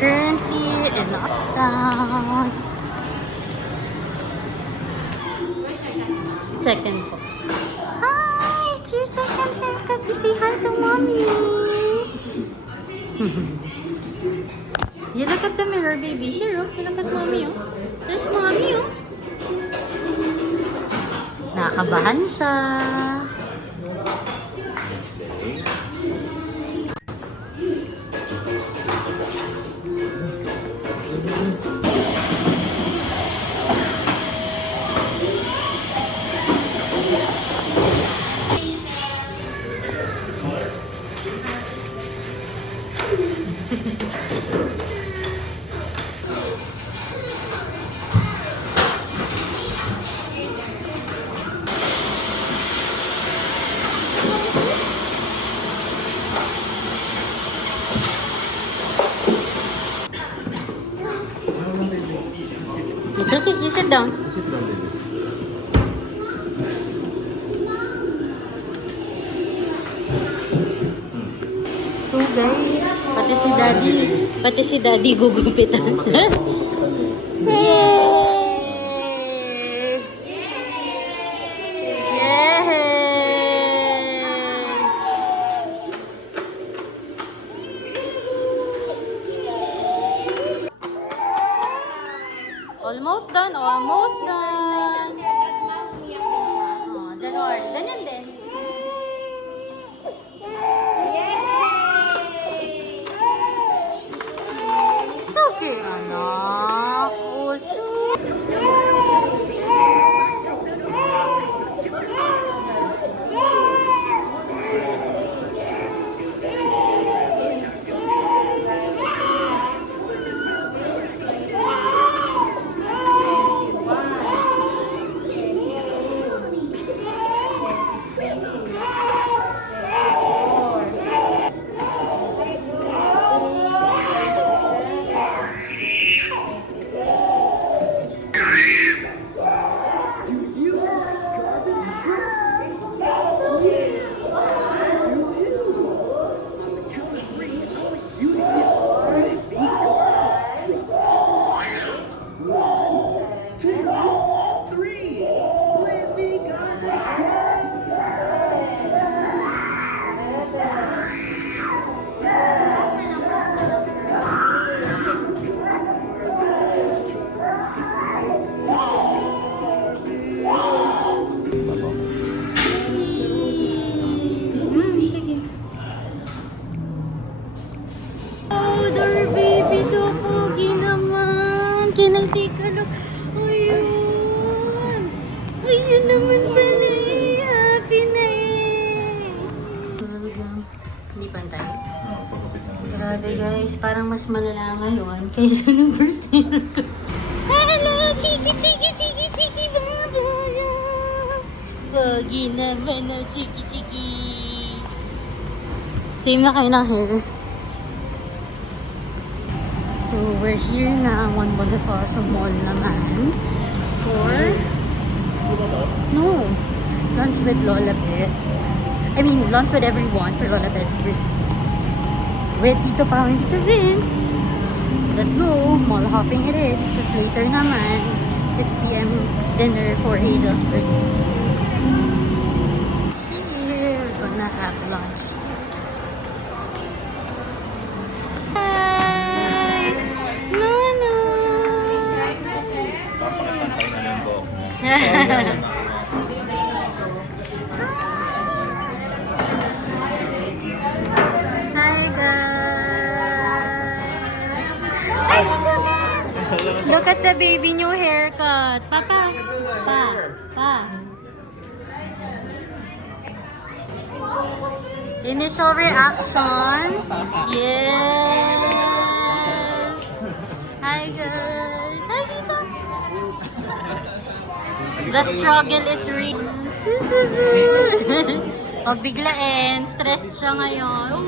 currently in lockdown. Second po. Hi! It's your second haircut. You say hi to mommy. You look at the mirror, baby. Here, oh. You look at mommy, oh. There's mommy, oh. Nakabahan siya. It's okay, you sit down. Sit down, baby. So guys, pati si daddy gugupitan. Yay! Almost done, almost done. Oh, January. Ganyan din. It's okay, anak. Oh, can I take a look? Ayun! Ayun naman pala eh! Happy na eh! Hindi pantay? Oo, pagkapit na naman. Grabe guys, parang mas malala ngayon kaysa nung first day na to. Hello! Chiki, chiki, chiki, chiki! Baga! Bagi naman oh, chiki, chiki! Same na kayo ng hair. So, we're here na Juan Bonifacio Mall naman for lunch with Lola Bet. I mean, lunch with everyone for Lola Bet's birthday. With Tito Pao and Tito Vince. Let's go! Mall hopping it is. Tapos later naman, 6 p.m. dinner for Hazel's birthday. We're gonna have lunch. Hi guys! Look at the baby new haircut. Papa! Pa! Initial reaction. Yes! Hi guys! Hi Tito! The struggle is real. Pag biglain, stress siya ngayon.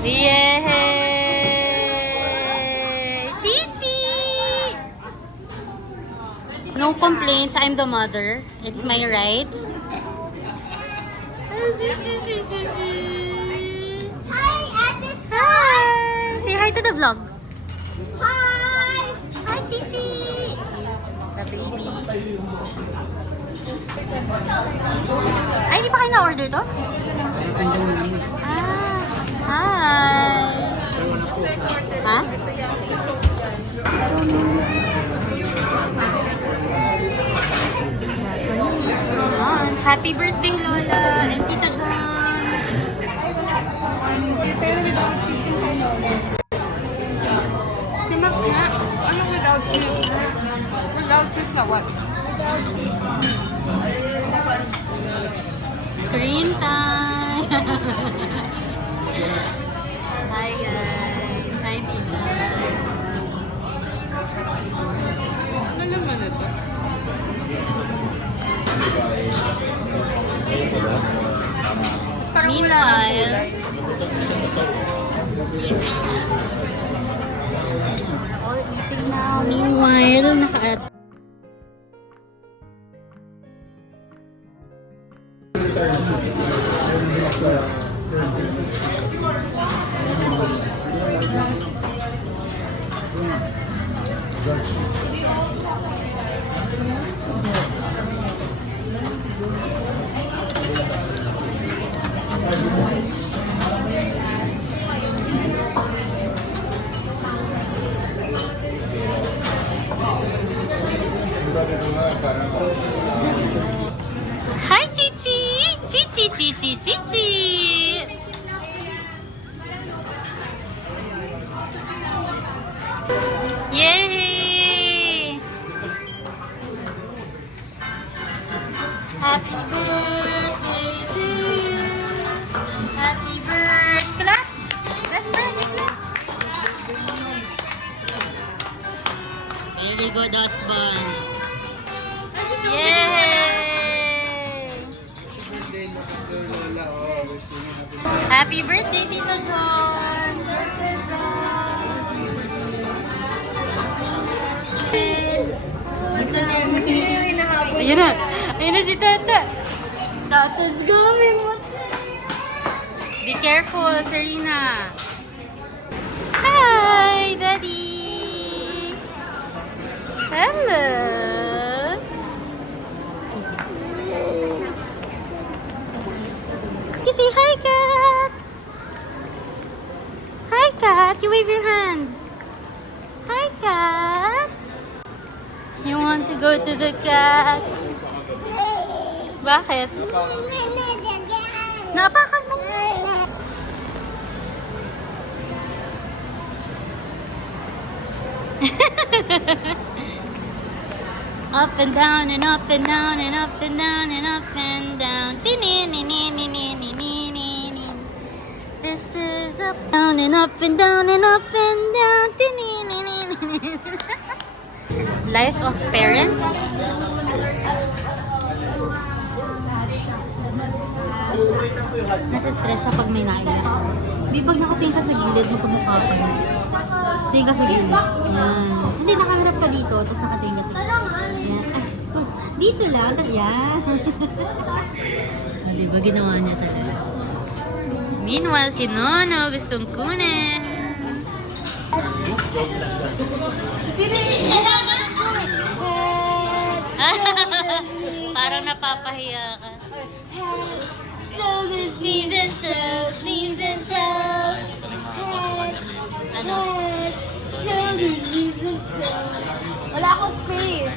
Yay! Chichi! No complaints. I'm the mother. It's my right. Hi, at this Hi! Say hi to the vlog. babies. Ay, hindi pa kayo na-order to? Hi! Ha? Lunch. Happy birthday, Lola! And Tita John! Pero without cheese yung cannoli. Timak nga. Ano without cheese? Without cheese na what? Screen time! Hi guys! Hi Tita! Ano naman ito? Parang wala ng Meanwhile, kulay. all eating now. Meanwhile, naka-at Hi, Chichi! Chichi, Chichi, Chichi! Yay! Happy birthday to you! Happy birthday! Clap! Best birthday clap! Very good husband! Yay! Happy birthday, Tito John! Gusto niya yung hinahabol. Ayun na! Ayun na si Tata! Tata's coming! Be careful, Serena! Hi, Daddy! Hello! You say hi, Cat! Hi, Cat! You wave your hand! Hi, Cat! You want to go to the cat? Bakit? Napakan mo! Up and down and up and down and up and down and up and down. This is up, down and up and down and up and down. Life of parents. Nasa-stress siya pag may naiyak. Di pag nakatingin ka sa gilid, magkamukha ka. Tingin ka sa gilid. Yan. Hindi, nakaharap ka dito, tapos nakatingin ka sa gilid. Yan. Ay, dito lang, tapos yan. Di ba ginawa niya talaga? Meanwhile, si Nono gustong kunin. Parang napapahiya ka. Shoulders, knees and toes, knees and toes. Ano? Shoulders, knees and toes. Wala akong space.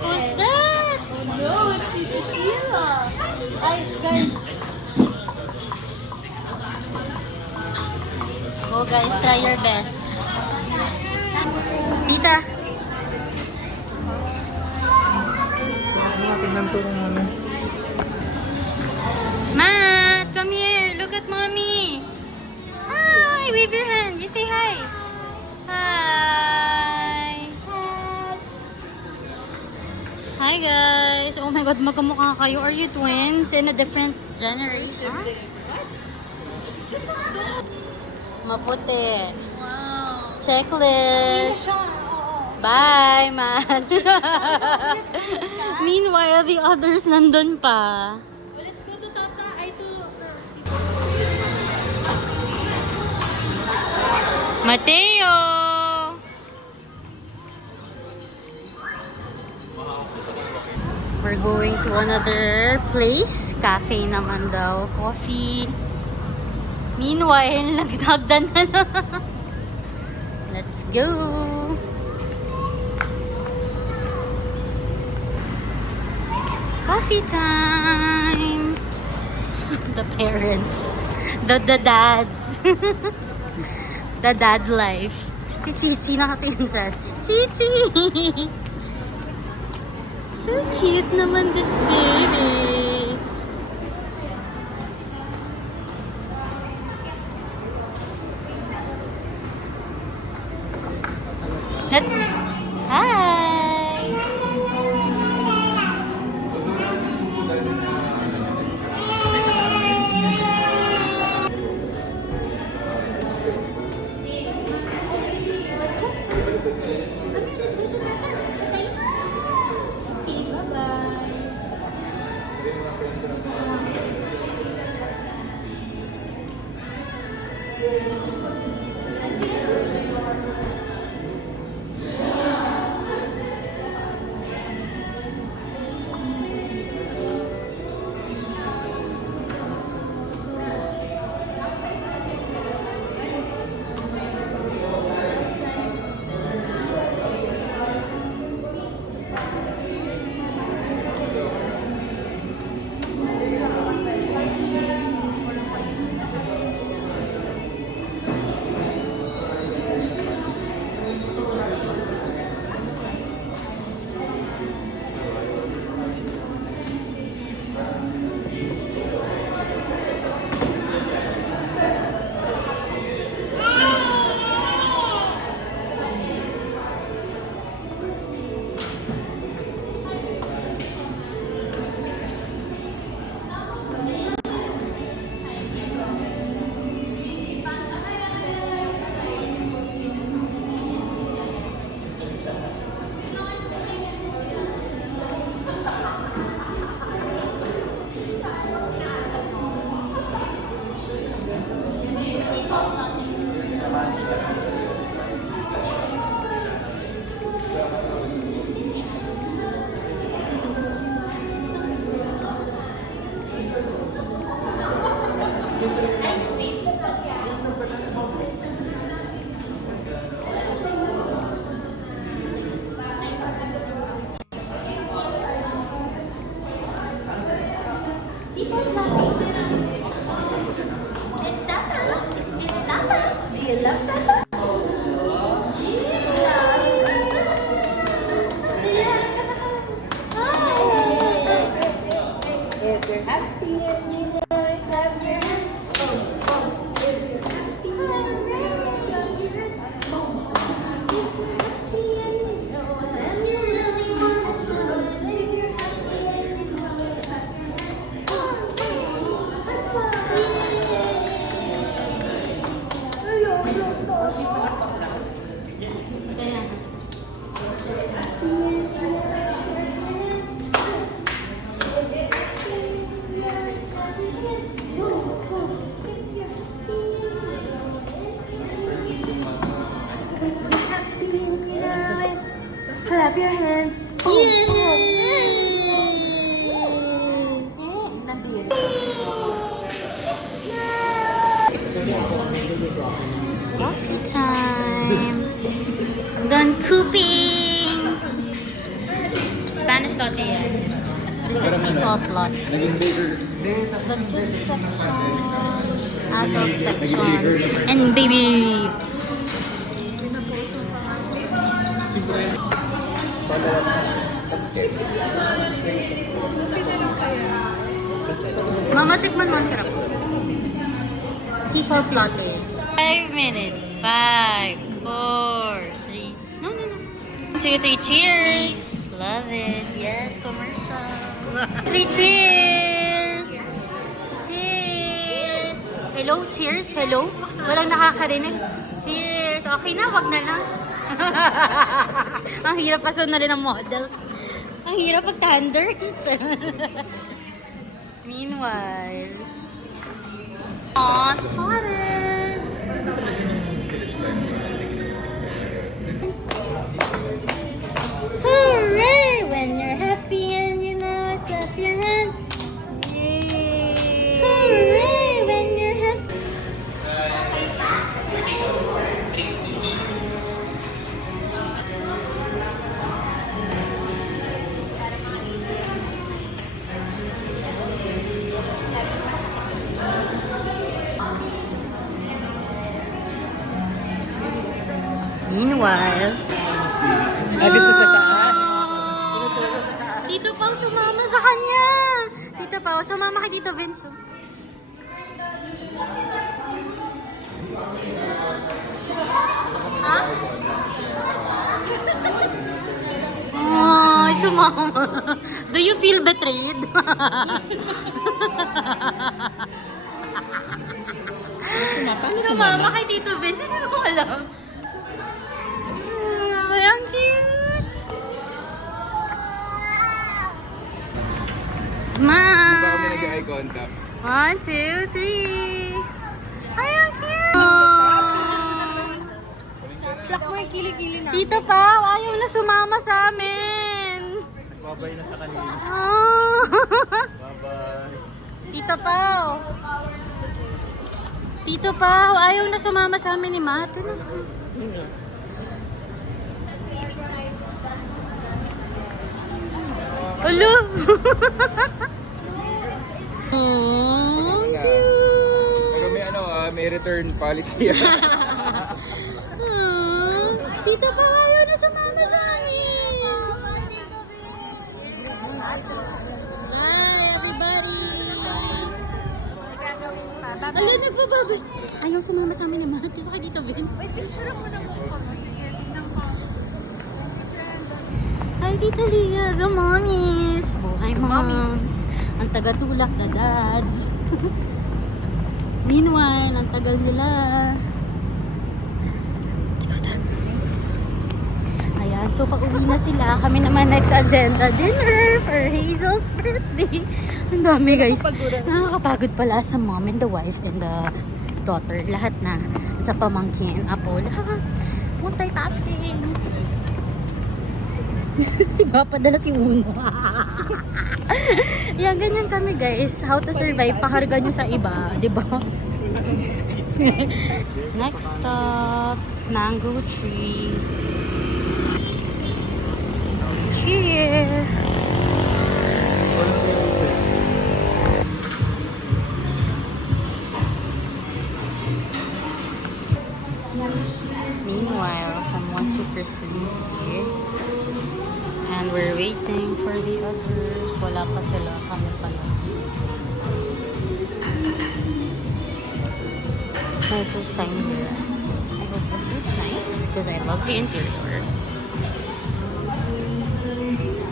What's that? Oh no, it's Tita Sheila. Ay, guys. Go guys, try your best. Tita. Tingnan ko ng ano. Matt, come here. Look at mommy. Hi, wave your hand. You say hi. Hi. Hi guys. Oh my God, magkamukha kayo. Are you twins in a different generation? Maputi. Wow. Checklist. Bye, man. Meanwhile, the others nandun pa. Let's go to Tata. Ay, to... Mateo! another place. Cafe naman daw. Coffee. Meanwhile, nagsagdan na na. Let's go! Coffee time! The parents. The dads. The dad life. Si Chichi nakatinsan. Chichi! So cute naman this baby. Hi! Clap your hands. Coffee time. I'm done pooping. Spanish latte yan. This is sea salt latte. The kids section, adult section, and baby. Mama, tikman mo ang sarap. Sea salt latte. 5 minutes. 5, 4, 3. No. 2, 3. Cheers. Love it. Yes, commercial. 3 cheers. Cheers. Hello, cheers. Hello. Walang nakakarinig. Cheers. Okay na, wag na lang. Ang hirap pa sunodin ng models. Ang hirap pag thunders. Meanwhile. Aw, spotted. Hooray! When you're happy and you know it, clap your Meanwhile, Gusto sa taas. Tito Pao sumama sa kanya. Tito Pao, sumama kay Tito Vince. Ha? Ay, sumama. Do you feel betrayed? Sumama kay Tito Vince. Hindi ko alam. Ay, ang cute. Smile. Baka kami nag-eye contact. 1, 2, 3. Ay, ang cute. Plak mo yung kilikili na. Tito Pao, ayaw na sumama sa amin. Babay na siya kanina. Oh. Bye-bye. Tito Pao. Tito Pao, ayaw na sumama sa amin ni Matt. Hello. Oh, Pero may may return policy. Tito Pao, ayaw na sumama sa amin. Hi, everybody. Ala, nagbababi. Ayaw sumama sa amin naman. Kasi kay Tito Vin. Wait, picture mo naman kami. Hi, Tita Lia. The mommies. Buhay moms. Ang taga-tulak na dads. Meanwhile, ang tagal nila. Ayan, so pag uwi na sila, kami naman next agenda, dinner for Hazel's birthday. Ang dami guys. Nakakapagod pala sa mom and the wife and the daughter. Lahat na. Sa pamangkin, apo. Lahat. Multitasking. Si Papa dala si Uno. Yan, ganyan kami guys. How to survive. Pakarga nyo sa iba. Diba? Next stop, mango tree. Here. Meanwhile, someone super sleep here. And we're waiting for the others. Wala pa sila. Kami pa lang. It's my first time here. I hope the food's nice because I love the interior.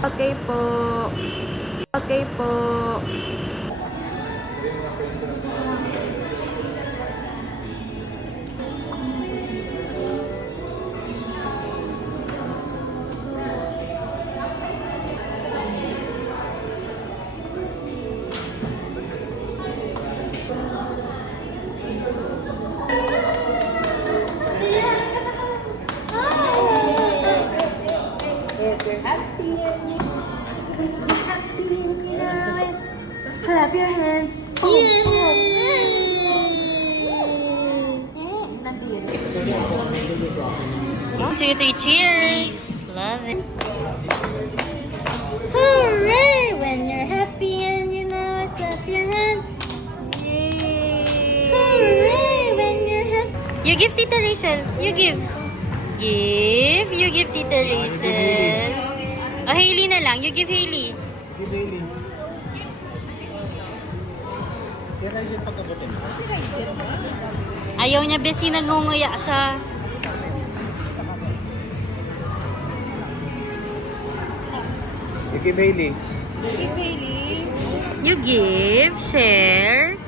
Okay po. Okay po. Clap your hands. One, two, three, cheers! Love it. Hooray! When you're happy and you know it, clap your hands. Hooray! When you're happy. You give Tita Rachel. You give. Give. You give Tita Rachel. Oh, Hailey na lang. You give Hailey. Give Bailey. Siya na yung pagkabutin. Ayaw niya, besi nangunguya siya. You give Bailey. Give Bailey. You give, share.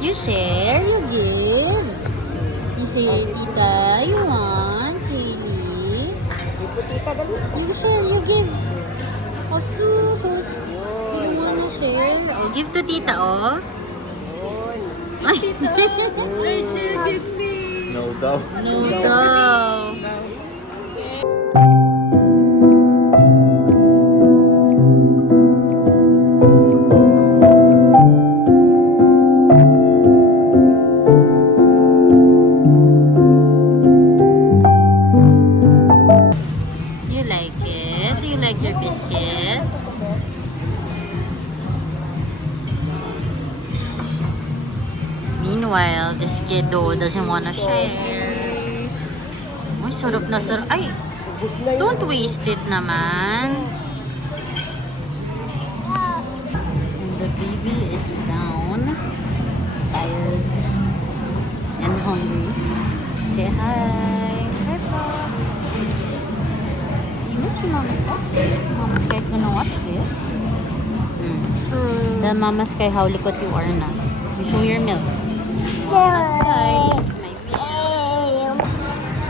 You share, you give. You say, Tita, you want, Hailey. You share, you give. Oh, sus. You wanna share? Oh, give to Tita, oh. Ay, Give me. No daw. no daw. You like it? Do you like your biscuit? Meanwhile, this kiddo doesn't wanna share. Ay, sarap na sarap. Ay, don't waste it naman. And the baby is down, tired, and hungry. Say hi. Hi, Pop. You miss your Mama Sky? Mama Sky's gonna watch this. Tell Mama Sky how likot you are na. You show your milk. Mama Sky is my milk.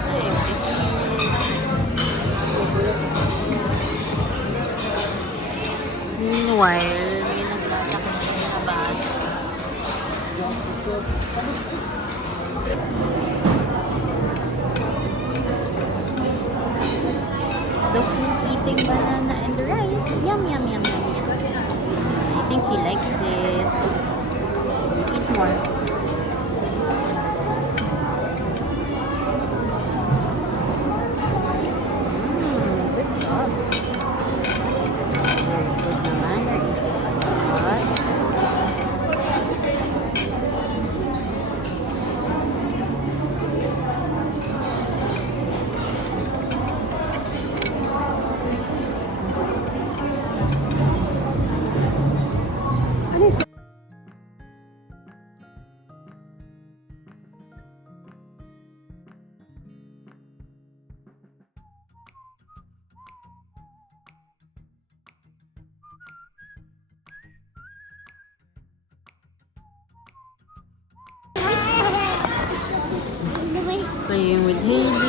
Hi, baby. Meanwhile, may nagtatakot sa kabas. Look who's eating banana and rice. Yum, yum, yum, yum, yum. I think he likes it. Eat more. Good job. Very good naman. You're eating a lot. Playing with Hailey.